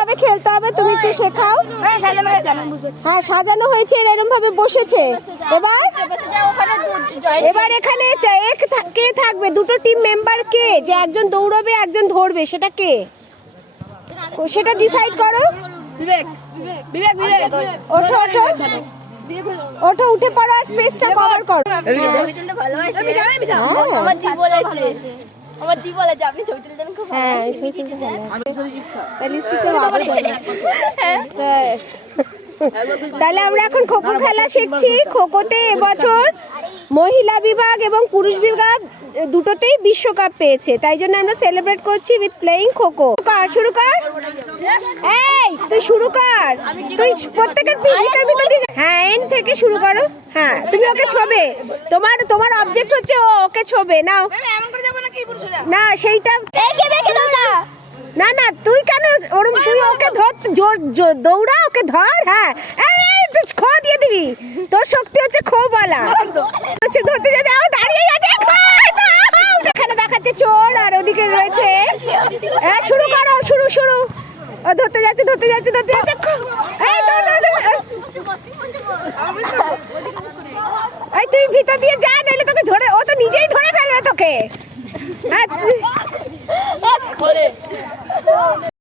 ভাবে খেলতে হবে, তুমি একটু শেখাও। হ্যাঁ সাজানো হয়েছে, এরকম ভাবে বসেছে। এবার এখানে কে থাকবে, দুটো টিম মেম্বার কে, যে একজন দৌড়বে একজন ধরবে, সেটা কে, সেটা ডিসাইড করো। ওঠো ওঠো ওঠো, উঠে পড়ো, স্পেসটা কভার করো। তাহলে আমরা এখন খোখো খেলা শিখছি। খোখোতে এবছর মহিলা বিভাগ এবং পুরুষ বিভাগ দুটোতেই বিশ্বকাপ পেয়েছে, তাই জন্য আমরা সেলিব্রেট করছি উইথ প্লেইং খোখো। শুরু কর, এই তুই শুরু কর, তুই প্রত্যেকের ভিতর দিয়ে, হ্যাঁ এন্ড থেকে শুরু করো। হ্যাঁ তুমি ওকে ছোবে, তোমার অবজেক্ট হচ্ছে ওকে ছোবে। নাও না সেইটা, না না তুই কেন ওরম, তুই ওকে ধর, দৌড়া ওকে ধর। হ্যাঁ তুই খো দিয়ে দিবি, তোর শক্তি হচ্ছে খো বলা, হচ্ছে ধরতে যেতে। দাঁড়িয়ে আছে, এখানে দেখাচ্ছে চোর আর ওদিকে রয়েছে। হ্যাঁ শুরু করো, শুরু। ও ধরতে যাচ্ছে। এই তুই ভিতর দিয়ে যা, নইলে তোকে ধরে, ও তো নিজেই ধরে ফেলবে তোকে। হ্যাঁ